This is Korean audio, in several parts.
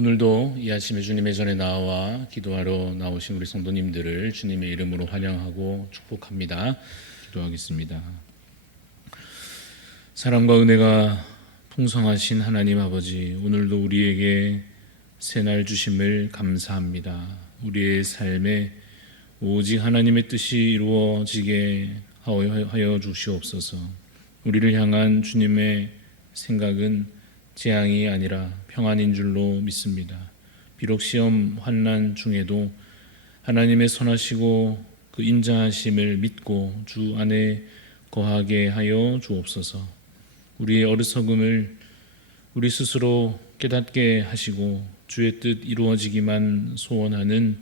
오늘도 이 아침에 주님의 전에 나와 기도하러 나오신 우리 성도님들을 주님의 이름으로 환영하고 축복합니다. 기도하겠습니다. 사랑과 은혜가 풍성하신 하나님 아버지, 오늘도 우리에게 새날 주심을 감사합니다. 우리의 삶에 오직 하나님의 뜻이 이루어지게 하여 주시옵소서. 우리를 향한 주님의 생각은 재앙이 아니라 평안인 줄로 믿습니다. 비록 시험 환난 중에도 하나님의 선하시고 그 인자하심을 믿고 주 안에 거하게 하여 주옵소서. 우리의 어리석음을 우리 스스로 깨닫게 하시고 주의 뜻 이루어지기만 소원하는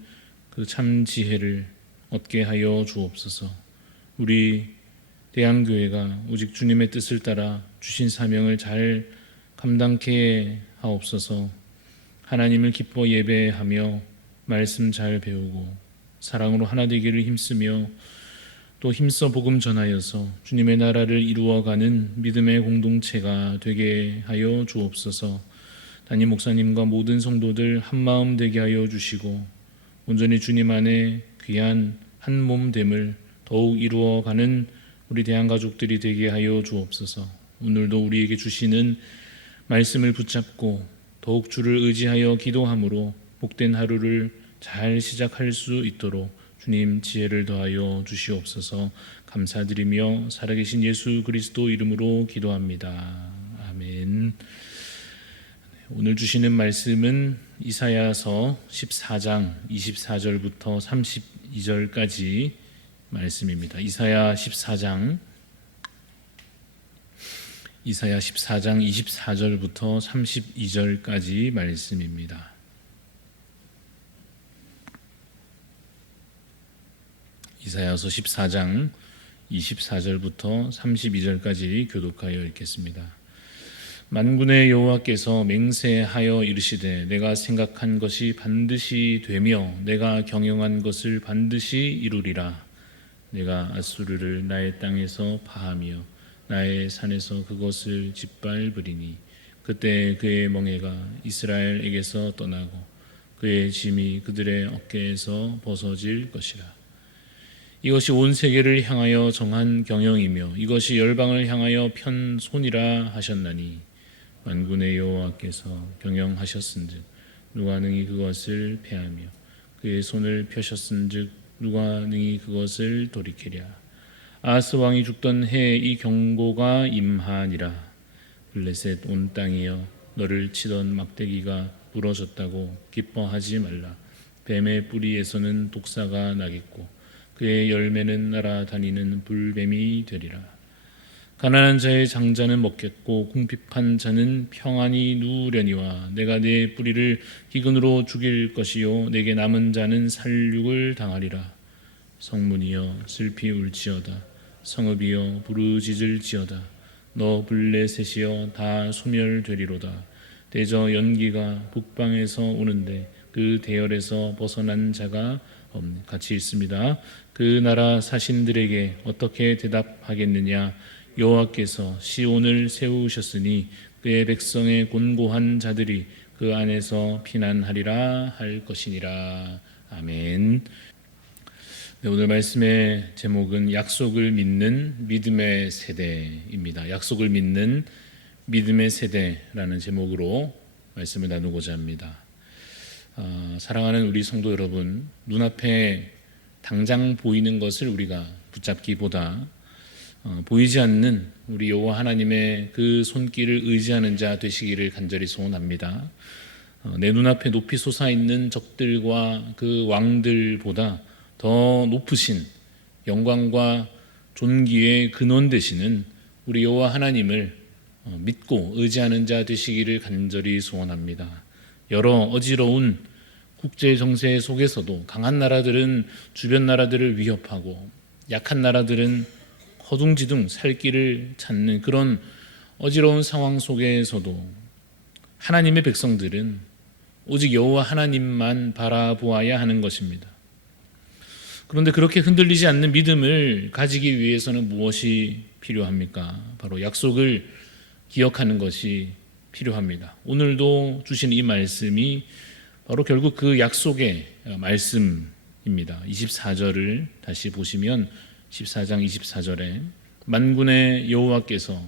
그 참 지혜를 얻게 하여 주옵소서. 우리 대한교회가 오직 주님의 뜻을 따라 주신 사명을 잘 감당케 하옵소서. 하나님을 기뻐 예배하며 말씀 잘 배우고 사랑으로 하나 되기를 힘쓰며 또 힘써 복음 전하여서 주님의 나라를 이루어가는 믿음의 공동체가 되게 하여 주옵소서. 담임 목사님과 모든 성도들 한마음 되게 하여 주시고 온전히 주님 안에 귀한 한 몸됨을 더욱 이루어가는 우리 대한가족들이 되게 하여 주옵소서. 오늘도 우리에게 주시는 말씀을 붙잡고 더욱 주를 의지하여 기도함으로 복된 하루를 잘 시작할 수 있도록 주님 지혜를 더하여 주시옵소서. 감사드리며 살아계신 예수 그리스도 이름으로 기도합니다. 아멘. 오늘 주시는 말씀은 이사야서 14장 24절부터 32절까지 말씀입니다. 이사야 14장 24절부터 32절까지 말씀입니다. 이사야서 14장 24절부터 32절까지 교독하여 읽겠습니다. 만군의 여호와께서 맹세하여 이르시되 내가 생각한 것이 반드시 되며 내가 경영한 것을 반드시 이루리라. 내가 아수르를 나의 땅에서 파하며 나의 산에서 그것을 짓밟으리니 그때 그의 멍에가 이스라엘에게서 떠나고 그의 짐이 그들의 어깨에서 벗어질 것이라. 이것이 온 세계를 향하여 정한 경영이며 이것이 열방을 향하여 편 손이라 하셨나니 만군의 여호와께서 경영하셨은즉 누가 능히 그것을 패하며 그의 손을 펴셨은즉 누가 능히 그것을 돌이키랴. 아하스 왕이 죽던 해에 이 경고가 임하니라. 블레셋 온 땅이여 너를 치던 막대기가 부러졌다고 기뻐하지 말라. 뱀의 뿌리에서는 독사가 나겠고 그의 열매는 날아다니는 불뱀이 되리라. 가난한 자의 장자는 먹겠고 궁핍한 자는 평안히 누우려니와 내가 내 뿌리를 기근으로 죽일 것이요 내게 남은 자는 살육을 당하리라. 성문이여 슬피 울지어다. 성읍이여 부르짖을지어다. 너 블레셋이여 다 소멸되리로다. 대저 연기가 북방에서 오는데 그 대열에서 벗어난 자가 없네. 같이 읽습니다. 그 나라 사신들에게 어떻게 대답하겠느냐. 여호와께서 시온을 세우셨으니 그의 백성의 곤고한 자들이 그 안에서 피난하리라 할 것이니라. 아멘. 네, 오늘 말씀의 제목은 약속을 믿는 믿음의 세대입니다. 약속을 믿는 믿음의 세대라는 제목으로 말씀을 나누고자 합니다. 사랑하는 우리 성도 여러분, 눈앞에 당장 보이는 것을 우리가 붙잡기보다 보이지 않는 우리 여호와 하나님의 그 손길을 의지하는 자 되시기를 간절히 소원합니다. 내 눈앞에 높이 솟아있는 적들과 그 왕들보다 더 높으신 영광과 존귀의 근원 되시는 우리 여호와 하나님을 믿고 의지하는 자 되시기를 간절히 소원합니다. 여러 어지러운 국제 정세 속에서도 강한 나라들은 주변 나라들을 위협하고 약한 나라들은 허둥지둥 살 길을 찾는 그런 어지러운 상황 속에서도 하나님의 백성들은 오직 여호와 하나님만 바라보아야 하는 것입니다. 그런데 그렇게 흔들리지 않는 믿음을 가지기 위해서는 무엇이 필요합니까? 바로 약속을 기억하는 것이 필요합니다. 오늘도 주신 이 말씀이 바로 결국 그 약속의 말씀입니다. 24절을 다시 보시면 14장 24절에 만군의 여호와께서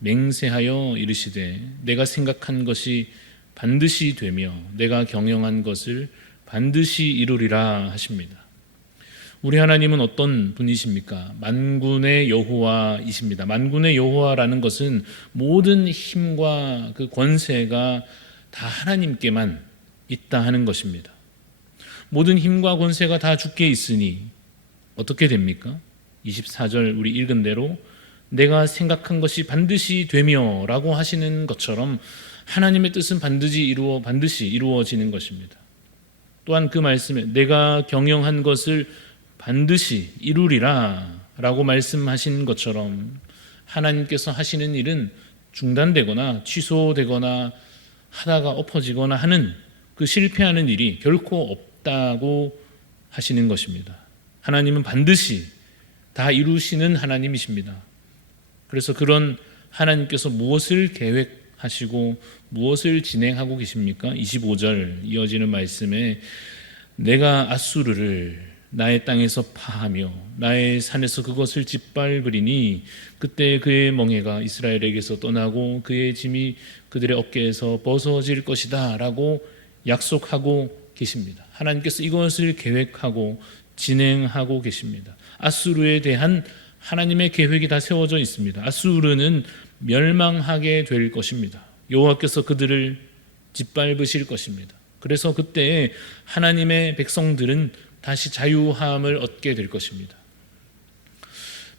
맹세하여 이르시되 내가 생각한 것이 반드시 되며 내가 경영한 것을 반드시 이루리라 하십니다. 우리 하나님은 어떤 분이십니까? 만군의 여호와이십니다. 만군의 여호와라는 것은 모든 힘과 그 권세가 다 하나님께만 있다 하는 것입니다. 모든 힘과 권세가 다 주께 있으니 어떻게 됩니까? 24절 우리 읽은 대로 내가 생각한 것이 반드시 되며 라고 하시는 것처럼 하나님의 뜻은 반드시 이루어지는 것입니다. 또한 그 말씀에 내가 경영한 것을 반드시 이루리라 라고 말씀하신 것처럼 하나님께서 하시는 일은 중단되거나 취소되거나 하다가 엎어지거나 하는 그 실패하는 일이 결코 없다고 하시는 것입니다. 하나님은 반드시 다 이루시는 하나님이십니다. 그래서 그런 하나님께서 무엇을 계획하시고 무엇을 진행하고 계십니까? 25절 이어지는 말씀에 내가 아수르를 나의 땅에서 파하며 나의 산에서 그것을 짓밟으리니 그때 그의 멍에가 이스라엘에게서 떠나고 그의 짐이 그들의 어깨에서 벗어질 것이다 라고 약속하고 계십니다. 하나님께서 이것을 계획하고 진행하고 계십니다. 아수르에 대한 하나님의 계획이 다 세워져 있습니다. 아수르는 멸망하게 될 것입니다. 여호와께서 그들을 짓밟으실 것입니다. 그래서 그때 하나님의 백성들은 다시 자유함을 얻게 될 것입니다.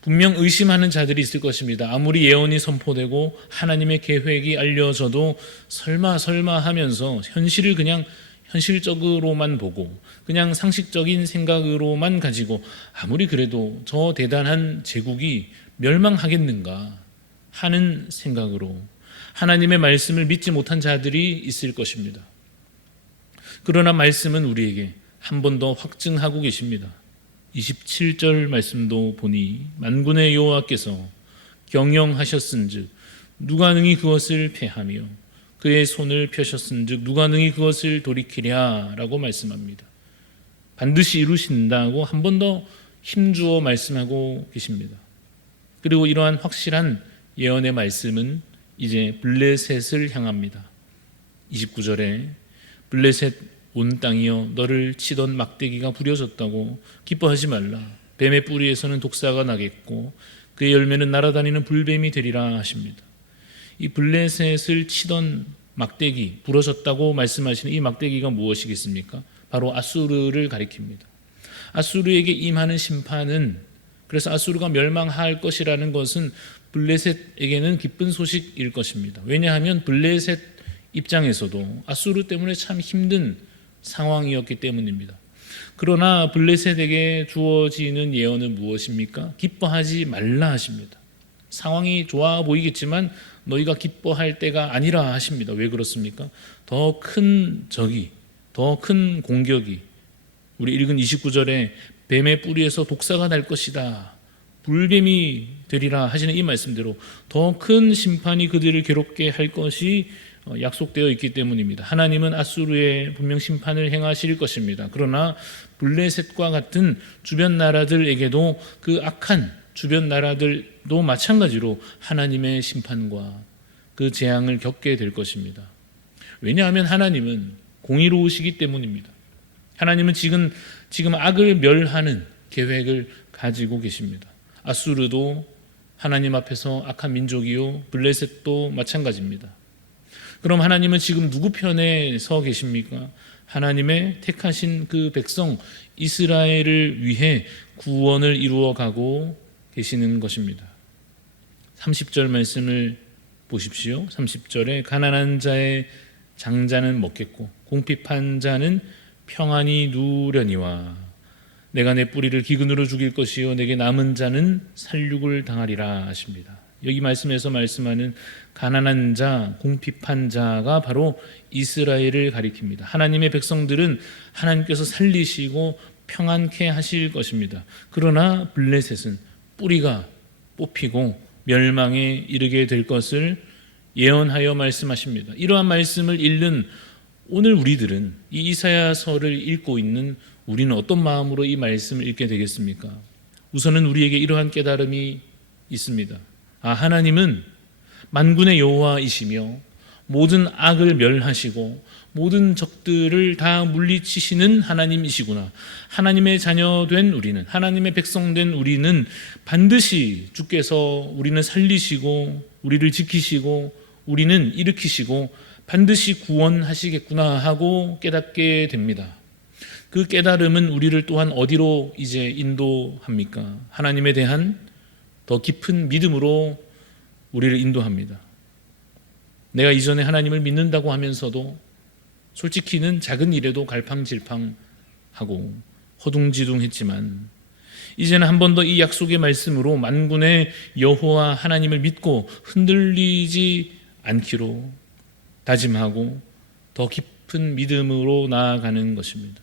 분명 의심하는 자들이 있을 것입니다. 아무리 예언이 선포되고 하나님의 계획이 알려져도 설마 하면서 현실을 그냥 현실적으로만 보고 그냥 상식적인 생각으로만 가지고 아무리 그래도 저 대단한 제국이 멸망하겠는가 하는 생각으로 하나님의 말씀을 믿지 못한 자들이 있을 것입니다. 그러나 말씀은 우리에게 한 번 더 확증하고 계십니다. 27절 말씀도 보니 만군의 여호와께서 경영하셨은즉 누가 능히 그것을 패하며 그의 손을 펴셨은즉 누가 능히 그것을 돌이키랴라고 말씀합니다. 반드시 이루신다고 한 번 더 힘주어 말씀하고 계십니다. 그리고 이러한 확실한 예언의 말씀은 이제 블레셋을 향합니다. 29절에 블레셋 온 땅이여 너를 치던 막대기가 부려졌다고 기뻐하지 말라. 뱀의 뿌리에서는 독사가 나겠고 그의 열매는 날아다니는 불뱀이 되리라 하십니다. 이 블레셋을 치던 막대기 부러졌다고 말씀하시는 이 막대기가 무엇이겠습니까? 바로 아수르를 가리킵니다. 아수르에게 임하는 심판은 그래서 아수르가 멸망할 것이라는 것은 블레셋에게는 기쁜 소식일 것입니다. 왜냐하면 블레셋 입장에서도 아수르 때문에 참 힘든 상황이었기 때문입니다. 그러나 블레셋에게 주어지는 예언은 무엇입니까? 기뻐하지 말라 하십니다. 상황이 좋아 보이겠지만 너희가 기뻐할 때가 아니라 하십니다. 왜 그렇습니까? 더 큰 적이, 더 큰 공격이 우리 읽은 29절에 뱀의 뿌리에서 독사가 날 것이다. 불뱀이 되리라 하시는 이 말씀대로 더 큰 심판이 그들을 괴롭게 할 것이 약속되어 있기 때문입니다. 하나님은 아수르에 분명 심판을 행하실 것입니다. 그러나 블레셋과 같은 주변 나라들에게도 그 악한 주변 나라들도 마찬가지로 하나님의 심판과 그 재앙을 겪게 될 것입니다. 왜냐하면 하나님은 공의로우시기 때문입니다. 하나님은 지금 악을 멸하는 계획을 가지고 계십니다. 아수르도 하나님 앞에서 악한 민족이요 블레셋도 마찬가지입니다. 그럼 하나님은 지금 누구 편에 서 계십니까? 하나님의 택하신 그 백성 이스라엘을 위해 구원을 이루어가고 계시는 것입니다. 30절 말씀을 보십시오. 30절에 가난한 자의 장자는 먹겠고 궁핍한 자는 평안히 누우려니와 내가 내 뿌리를 기근으로 죽일 것이요 내게 남은 자는 살육을 당하리라 하십니다. 여기 말씀에서 말씀하는 가난한 자, 궁핍한 자가 바로 이스라엘을 가리킵니다. 하나님의 백성들은 하나님께서 살리시고 평안케 하실 것입니다. 그러나 블레셋은 뿌리가 뽑히고 멸망에 이르게 될 것을 예언하여 말씀하십니다. 이러한 말씀을 읽는 오늘 우리들은 이 이사야서를 읽고 있는 우리는 어떤 마음으로 이 말씀을 읽게 되겠습니까? 우선은 우리에게 이러한 깨달음이 있습니다. 하나님은 만군의 여호와이시며 모든 악을 멸하시고 모든 적들을 다 물리치시는 하나님이시구나. 하나님의 자녀된 우리는, 하나님의 백성된 우리는 반드시 주께서 우리는 살리시고 우리를 지키시고 우리는 일으키시고 반드시 구원하시겠구나 하고 깨닫게 됩니다. 그 깨달음은 우리를 또한 어디로 이제 인도합니까? 하나님에 대한 더 깊은 믿음으로 우리를 인도합니다. 내가 이전에 하나님을 믿는다고 하면서도 솔직히는 작은 일에도 갈팡질팡하고 허둥지둥했지만 이제는 한 번 더 이 약속의 말씀으로 만군의 여호와 하나님을 믿고 흔들리지 않기로 다짐하고 더 깊은 믿음으로 나아가는 것입니다.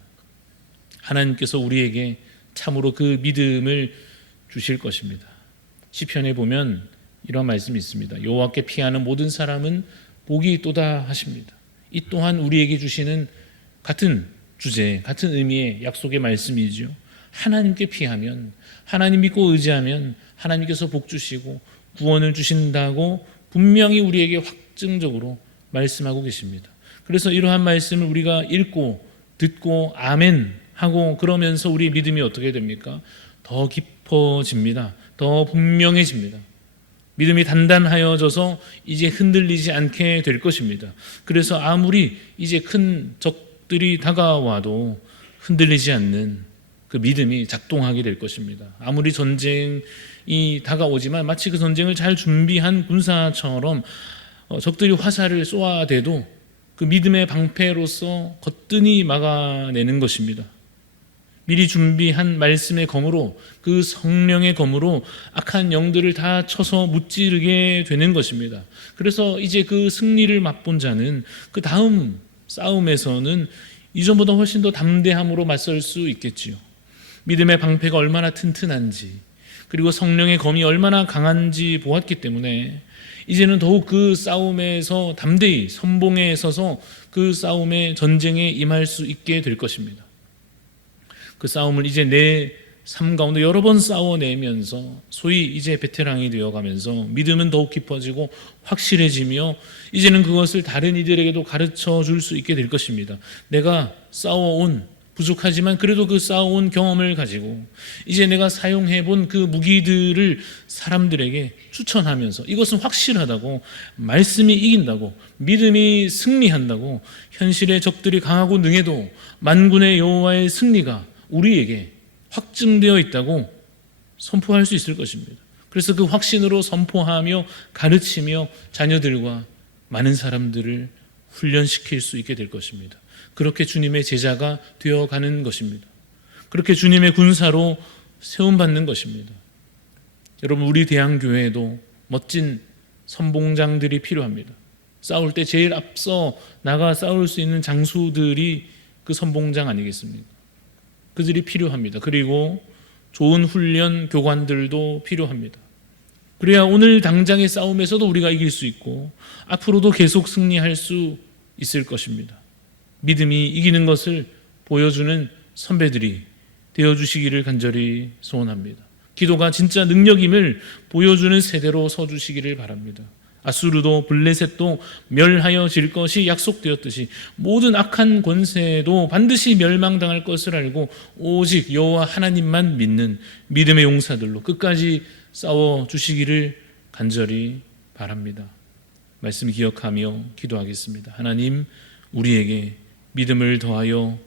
하나님께서 우리에게 참으로 그 믿음을 주실 것입니다. 시편에 보면 이런 말씀이 있습니다. 여호와께 피하는 모든 사람은 복이 있도다 하십니다. 이 또한 우리에게 주시는 같은 주제, 같은 의미의 약속의 말씀이죠. 하나님께 피하면, 하나님 믿고 의지하면 하나님께서 복 주시고 구원을 주신다고 분명히 우리에게 확증적으로 말씀하고 계십니다. 그래서 이러한 말씀을 우리가 읽고 듣고 아멘 하고 그러면서 우리의 믿음이 어떻게 됩니까? 더 깊어집니다. 더 분명해집니다. 믿음이 단단하여져서 이제 흔들리지 않게 될 것입니다. 그래서 아무리 이제 큰 적들이 다가와도 흔들리지 않는 그 믿음이 작동하게 될 것입니다. 아무리 전쟁이 다가오지만 마치 그 전쟁을 잘 준비한 군사처럼 적들이 화살을 쏘아대도 그 믿음의 방패로서 거뜬히 막아내는 것입니다. 미리 준비한 말씀의 검으로, 그 성령의 검으로 악한 영들을 다 쳐서 무찌르게 되는 것입니다. 그래서 이제 그 승리를 맛본 자는 그 다음 싸움에서는 이전보다 훨씬 더 담대함으로 맞설 수 있겠지요. 믿음의 방패가 얼마나 튼튼한지, 그리고 성령의 검이 얼마나 강한지 보았기 때문에 이제는 더욱 그 싸움에서 담대히 선봉에 서서 그 싸움의 전쟁에 임할 수 있게 될 것입니다. 그 싸움을 이제 내 삶 가운데 여러 번 싸워내면서 소위 이제 베테랑이 되어가면서 믿음은 더욱 깊어지고 확실해지며 이제는 그것을 다른 이들에게도 가르쳐 줄 수 있게 될 것입니다. 내가 싸워온 부족하지만 그래도 그 싸워온 경험을 가지고 이제 내가 사용해본 그 무기들을 사람들에게 추천하면서 이것은 확실하다고, 말씀이 이긴다고, 믿음이 승리한다고, 현실의 적들이 강하고 능해도 만군의 여호와의 승리가 우리에게 확증되어 있다고 선포할 수 있을 것입니다. 그래서 그 확신으로 선포하며 가르치며 자녀들과 많은 사람들을 훈련시킬 수 있게 될 것입니다. 그렇게 주님의 제자가 되어가는 것입니다. 그렇게 주님의 군사로 세움받는 것입니다. 여러분, 우리 대한교회에도 멋진 선봉장들이 필요합니다. 싸울 때 제일 앞서 나가 싸울 수 있는 장수들이 그 선봉장 아니겠습니까? 그들이 필요합니다. 그리고 좋은 훈련 교관들도 필요합니다. 그래야 오늘 당장의 싸움에서도 우리가 이길 수 있고 앞으로도 계속 승리할 수 있을 것입니다. 믿음이 이기는 것을 보여주는 선배들이 되어주시기를 간절히 소원합니다. 기도가 진짜 능력임을 보여주는 세대로 서주시기를 바랍니다. 아수르도 블레셋도 멸하여질 것이 약속되었듯이 모든 악한 권세도 반드시 멸망당할 것을 알고 오직 여호와 하나님만 믿는 믿음의 용사들로 끝까지 싸워주시기를 간절히 바랍니다. 말씀 기억하며 기도하겠습니다. 하나님, 우리에게 믿음을 더하여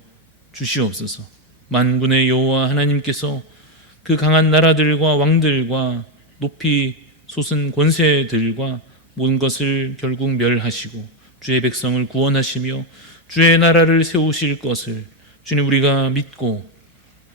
주시옵소서. 만군의 여호와 하나님께서 그 강한 나라들과 왕들과 높이 솟은 권세들과 모든 것을 결국 멸하시고 주의 백성을 구원하시며 주의 나라를 세우실 것을 주님 우리가 믿고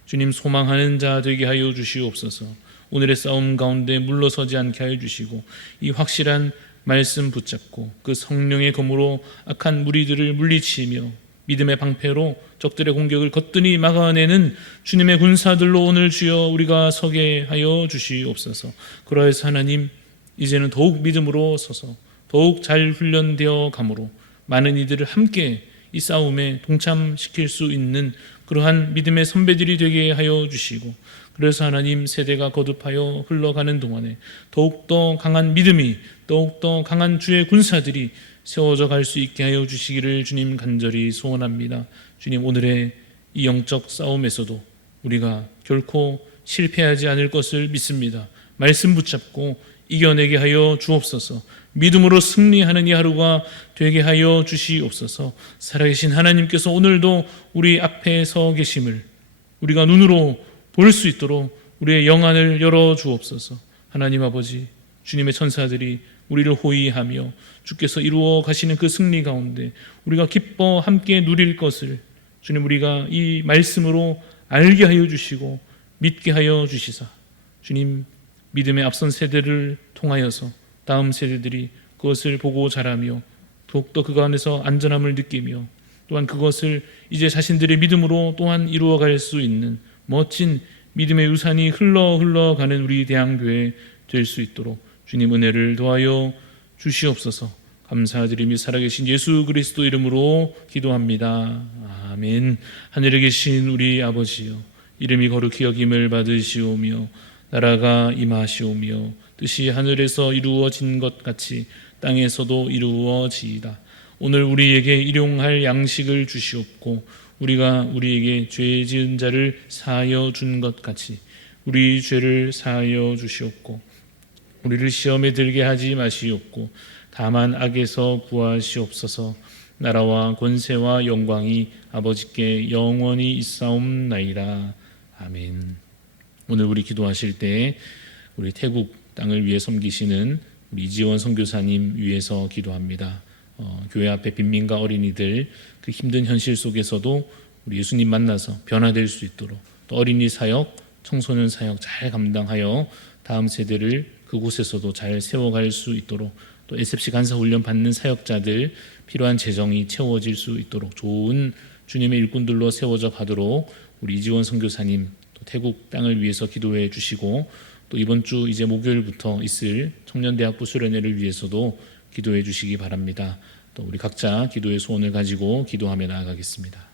주님 소망하는 자 되게 하여 주시옵소서. 오늘의 싸움 가운데 물러서지 않게 하여 주시고 이 확실한 말씀 붙잡고 그 성령의 검으로 악한 무리들을 물리치며 믿음의 방패로 적들의 공격을 거뜬히 막아내는 주님의 군사들로 오늘 주여 우리가 서게 하여 주시옵소서. 그러해서 하나님, 이제는 더욱 믿음으로 서서 더욱 잘 훈련되어 가므로 많은 이들을 함께 이 싸움에 동참시킬 수 있는 그러한 믿음의 선배들이 되게 하여 주시고, 그래서 하나님 세대가 거듭하여 흘러가는 동안에 더욱더 강한 믿음이, 더욱더 강한 주의 군사들이 세워져 갈 수 있게 하여 주시기를 주님 간절히 소원합니다. 주님, 오늘의 이 영적 싸움에서도 우리가 결코 실패하지 않을 것을 믿습니다. 말씀 붙잡고 이겨내게 하여 주옵소서. 믿음으로 승리하는 이 하루가 되게 하여 주시옵소서. 살아계신 하나님께서 오늘도 우리 앞에 서 계심을 우리가 눈으로 볼 수 있도록 우리의 영안을 열어 주옵소서. 하나님 아버지, 주님의 천사들이 우리를 호위하며 주께서 이루어 가시는 그 승리 가운데 우리가 기뻐 함께 누릴 것을 주님, 우리가 이 말씀으로 알게 하여 주시고 믿게 하여 주시사, 주님, 믿음의 앞선 세대를 통하여서 다음 세대들이 그것을 보고 자라며 더욱더 그 안에서 안전함을 느끼며 또한 그것을 이제 자신들의 믿음으로 또한 이루어갈 수 있는 멋진 믿음의 유산이 흘러가는 우리 대한교회 될 수 있도록 주님 은혜를 도하여 주시옵소서. 감사드리며 살아계신 예수 그리스도 이름으로 기도합니다. 아멘. 하늘에 계신 우리 아버지여, 이름이 거룩히 여김을 받으시오며 나라가 임하시오며 뜻이 하늘에서 이루어진 것 같이 땅에서도 이루어지이다. 오늘 우리에게 일용할 양식을 주시옵고 우리가 우리에게 죄 지은 자를 사하여 준 것 같이 우리 죄를 사하여 주시옵고 우리를 시험에 들게 하지 마시옵고 다만 악에서 구하시옵소서. 나라와 권세와 영광이 아버지께 영원히 있사옵나이다. 아멘. 오늘 우리 기도하실 때 우리 태국 땅을 위해 섬기시는 우리 이지원 선교사님 위해서 기도합니다. 교회 앞에 빈민가 어린이들 그 힘든 현실 속에서도 우리 예수님 만나서 변화될 수 있도록, 또 어린이 사역, 청소년 사역 잘 감당하여 다음 세대를 그곳에서도 잘 세워갈 수 있도록, 또 SFC 간사 훈련 받는 사역자들 필요한 재정이 채워질 수 있도록 좋은 주님의 일꾼들로 세워져 가도록 우리 이지원 선교사님 또 태국 땅을 위해서 기도해 주시고, 또 이번 주 이제 목요일부터 있을 청년대학부 수련회를 위해서도 기도해 주시기 바랍니다. 또 우리 각자 기도의 소원을 가지고 기도하며 나아가겠습니다.